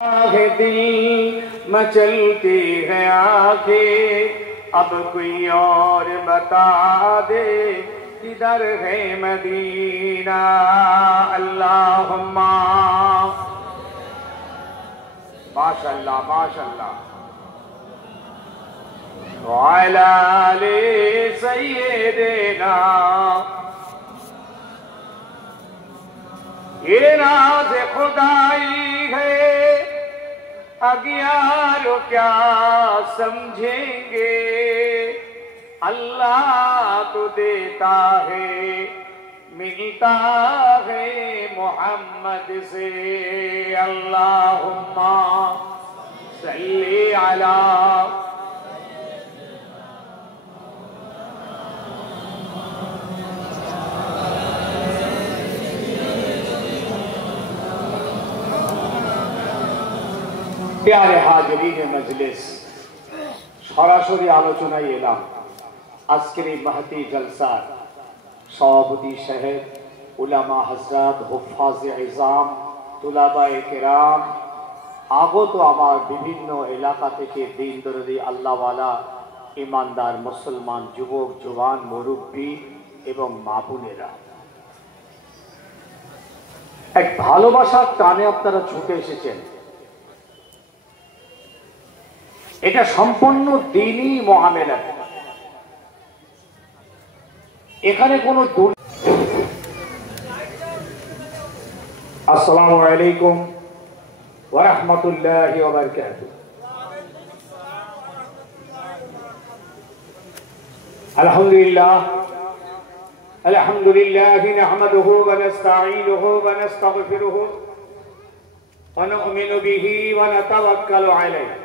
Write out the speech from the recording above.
है दिल मचलती है आंखें, अब कोई और बता दे किधर है मदीना। अल्लाहुम्मा माशअल्लाह माशअल्लाह वाला ले सैयदना। ये नाज़ खुदाई है, अगियार क्या समझेंगे। अल्लाह तो देता है, मिलता है मोहम्मद से। अल्लाहुम्मा सल्ली अला। प्यारे हाजिरीन मजलिस, সরাসরি আলোচনায় এলাম। আজকের এই মাহতি জলসার সভাপতি সাহেব, উলামা হযরত, হুফাজে ইজাম, তুলাবায়ে কেরাম, আগত আমার বিভিন্ন এলাকা থেকে দিন দরদি আল্লাহওয়ালা ইমানদার মুসলমান যুবক জওয়ান মুরব্বী এবং মা বোনেরা, এক ভালোবাসার টানে আপনারা ছুটে এসেছেন। এটা সম্পূর্ণ দ্বীনি মুআমেলা, এখানে কোনো আসসালামু আলাইকুম ওয়া রাহমাতুল্লাহি ওয়া বারাকাতুহু। আলহামদুলিল্লাহ আলহামদুলিল্লাহি নাহমাদুহু ওয়া নাস্তাঈনুহু ওয়া নাস্তাগফিরুহু ওয়া নু'মিনু বিহি ওয়া নাতাওয়াক্কালু আলাইহি